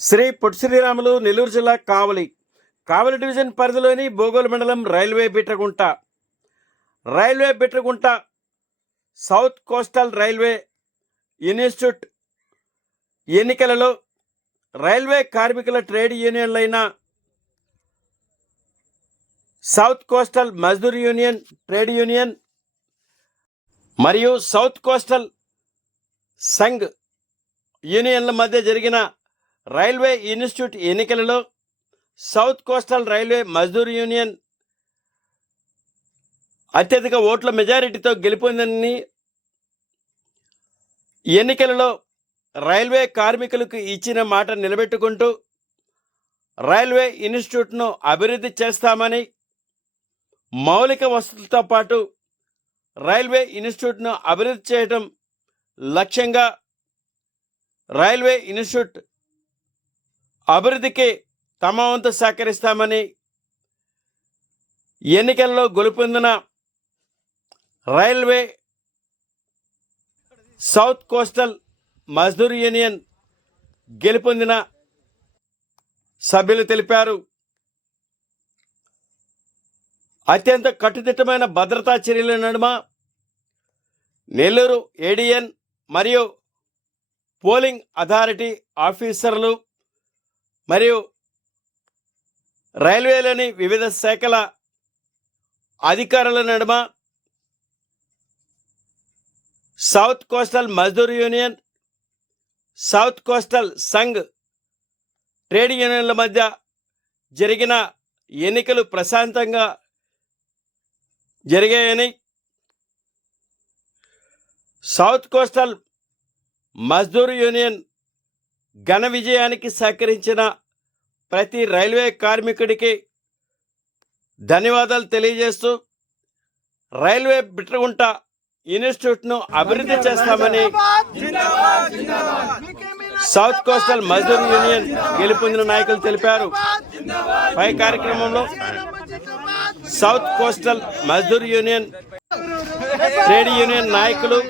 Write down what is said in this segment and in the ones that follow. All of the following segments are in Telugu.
శ్రీ పొట్టి శ్రీరాములు నెల్లూరు జిల్లా కావలి డివిజన్ పరిధిలోని బోగోలు మండలం railway Bitragunta south coastal railway institute ఎన్నికలలో రైల్వే కార్మికుల ట్రేడ్ యూనియన్లైన south coastal Mazdoor union trade union మరియు సౌత్ కోస్టల్ సంఘ్ యూనియన్ల మధ్య జరిగిన రైల్వే ఇన్స్టిట్యూట్ ఎన్నికలలో south coastal railway Mazdoor union అత్యధిక ఓట్ల మెజారిటీతో గెలుపొందని ఎన్నికలలో రైల్వే కార్మికులకు ఇచ్చిన మాట నిలబెట్టుకుంటూ రైల్వే ఇన్స్టిట్యూట్ను అభివృద్ధి చేస్తామని, మౌలిక వసతులతో పాటు రైల్వే ఇన్స్టిట్యూట్ను అభివృద్ధి చేయడం లక్ష్యంగా రైల్వే ఇన్స్టిట్యూట్ అభివృద్ధికి తమ వంతు సహకరిస్తామని ఎన్నికల్లో గెలుపొందిన railway south coastal Mazdoor union గెలుపొందిన సభ్యులు తెలిపారు. అత్యంత కట్టుదిట్టమైన భద్రతా చర్యల నడుమ నెల్లూరు ఏడీఎన్ మరియు పోలింగ్ అథారిటీ ఆఫీసర్లు మరియు రైల్వేలోని వివిధ శాఖల అధికారుల నడుమ south coastal Mazdoor union, south coastal Sangh trade యూనియన్ల మధ్య జరిగిన ఎన్నికలు ప్రశాంతంగా జరిగాయని, సౌత్ కోస్టల్ మజ్దూర్ యూనియన్ ఘన విజయానికి సహకరించిన ప్రతి రైల్వే కార్మికుడికి ధన్యవాదాలు తెలియజేస్తూ రైల్వే బిట్రగుంట ఇన్స్టిట్యూట్ను అభివృద్ధి చేస్తామని సౌత్ కోస్టల్ మజ్దూర్ యూనియన్ గెలుపొందిన నాయకులు తెలిపారు. పై కార్యక్రమంలో south coastal Mazdoor union trade union నాయకులు,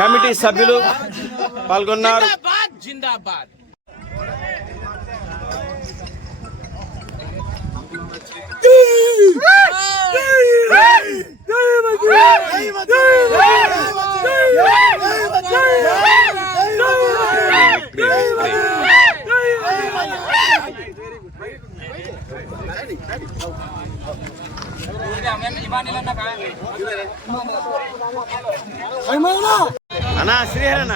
కమిటీ సభ్యులు పాల్గొన్నారు. అన్నా శ్రీహరణ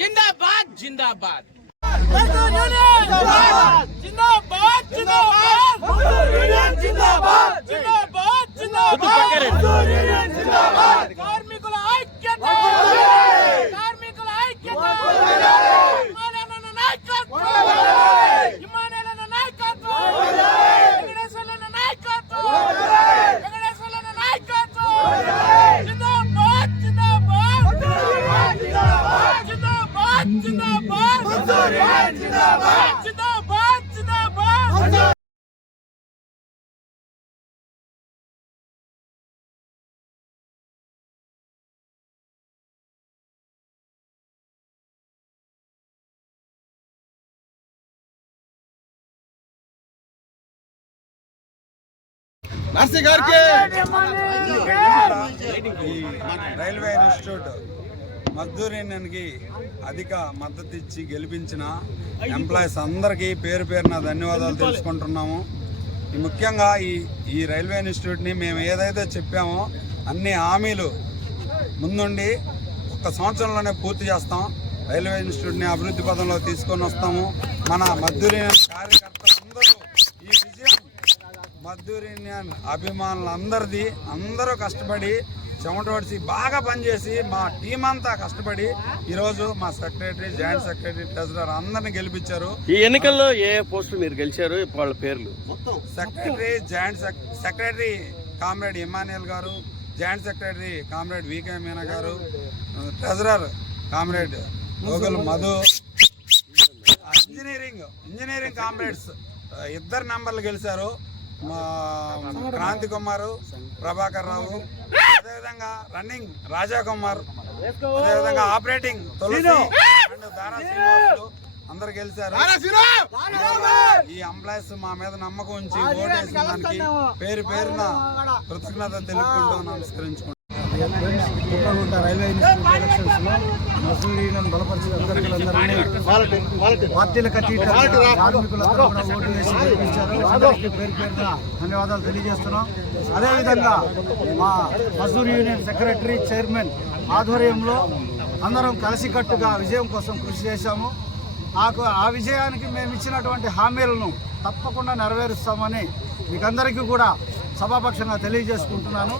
జిందాబాద్ జిందాబాద్ కార్మికుల ఐక్యత, కార్మికుల ఐక్యత, హిమాలయన నాయకత్వం, వెంకటేశ్వర్ల నాయకత్వం, వెంకటేశ్వర్ల నాయకత్వం, జిందాబాద్ జిందాబాద్ జిందాబాద్ జిందాబాద్ జిందాబాద్ జిందాబాద్ జిందాబాద్. నర్సి గారికి రైల్వే ఇన్స్టిట్యూట్ మజ్దూర్ యూనియన్కి అధిక మద్దతు ఇచ్చి గెలిపించిన ఎంప్లాయీస్ అందరికీ పేరు పేరున ధన్యవాదాలు తెలుసుకుంటున్నాము. ముఖ్యంగా ఈ రైల్వే ఇన్స్టిట్యూట్ని మేము ఏదైతే చెప్పామో అన్ని హామీలు ముందుండి 1 సంవత్సరంలోనే పూర్తి చేస్తాం. రైల్వే ఇన్స్టిట్యూట్ని అభివృద్ధి పదంలో తీసుకొని వస్తాము. మన మజ్దూర్ యూనియన్ కార్యకర్తలందరూ ఈ విజయం మజ్దూర్ యూనియన్ అభిమానులందరిది. అందరూ కష్టపడి చెమటోడిసి బాగా పనిచేసి మా టీం అంతా కష్టపడి ఈరోజు మా సెక్రటరీ, జాయింట్ సెక్రటరీ, ట్రెజరర్ అందరిని గెలిపించారు. ఈ ఎన్నికల్లో ఏ పోస్టులు మీరు గెలిచారు, వాళ్ళ పేర్లు? Secretary, joint secretary comrade Emmanuel garu, joint secretary comrade VK Meena garu, treasurer comrade Gogul Madhu, engineering comrades ఇద్దరు నెంబర్లు గెలిచారు. మా క్రాంతి కుమార్, ప్రభాకర్ రావు, అదేవిధంగా రన్నింగ్ రాజా కుమార్, అదేవిధంగా ఆపరేటింగ్ తులసి అండ్ దారా శ్రీనివాసులు అందరు గెలిచారు. ఈ ఎంప్లాయీస్ మా మీద నమ్మకం ఉంచి ఓటేసిన దానికి పేరు పేరున కృతజ్ఞత తెలుపుకుంటూ నమస్కరించుకుంటాం. కుక్కగుంట రైల్వే ఇన్స్టిట్యూట్ ఎలక్షన్స్లో మసూల్ యూనియన్ బలపరిచిన అందరికీ పార్టీలకు అతీతంగా కార్మికులందరూ కూడా ఓటు వేసి గెలిపించారు. అందరికీ పేరు పేరున ధన్యవాదాలు తెలియజేస్తున్నాం. అదేవిధంగా మా మసూల్ యూనియన్ సెక్రటరీ, చైర్మన్ ఆధ్వర్యంలో అందరం కలిసికట్టుగా విజయం కోసం కృషి చేశాము. ఆ విజయానికి మేము ఇచ్చినటువంటి హామీలను తప్పకుండా నెరవేరుస్తామని మీకందరికీ కూడా సభాపక్షంగా తెలియజేసుకుంటున్నాను.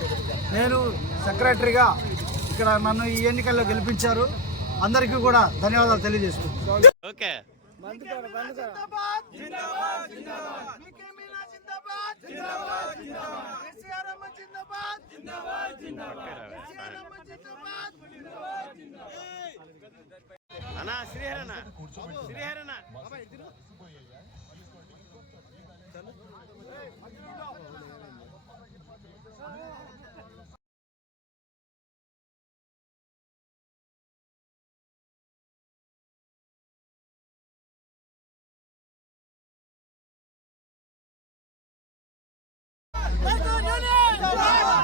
నేను సెక్రటరీగా ఇక్కడ నన్ను ఈ ఎన్నికల్లో గెలిపించారు. అందరికీ కూడా ధన్యవాదాలు తెలియజేసుకుంటున్నాను. అన్నా శ్రీహరణ శ్రీహరణ Union!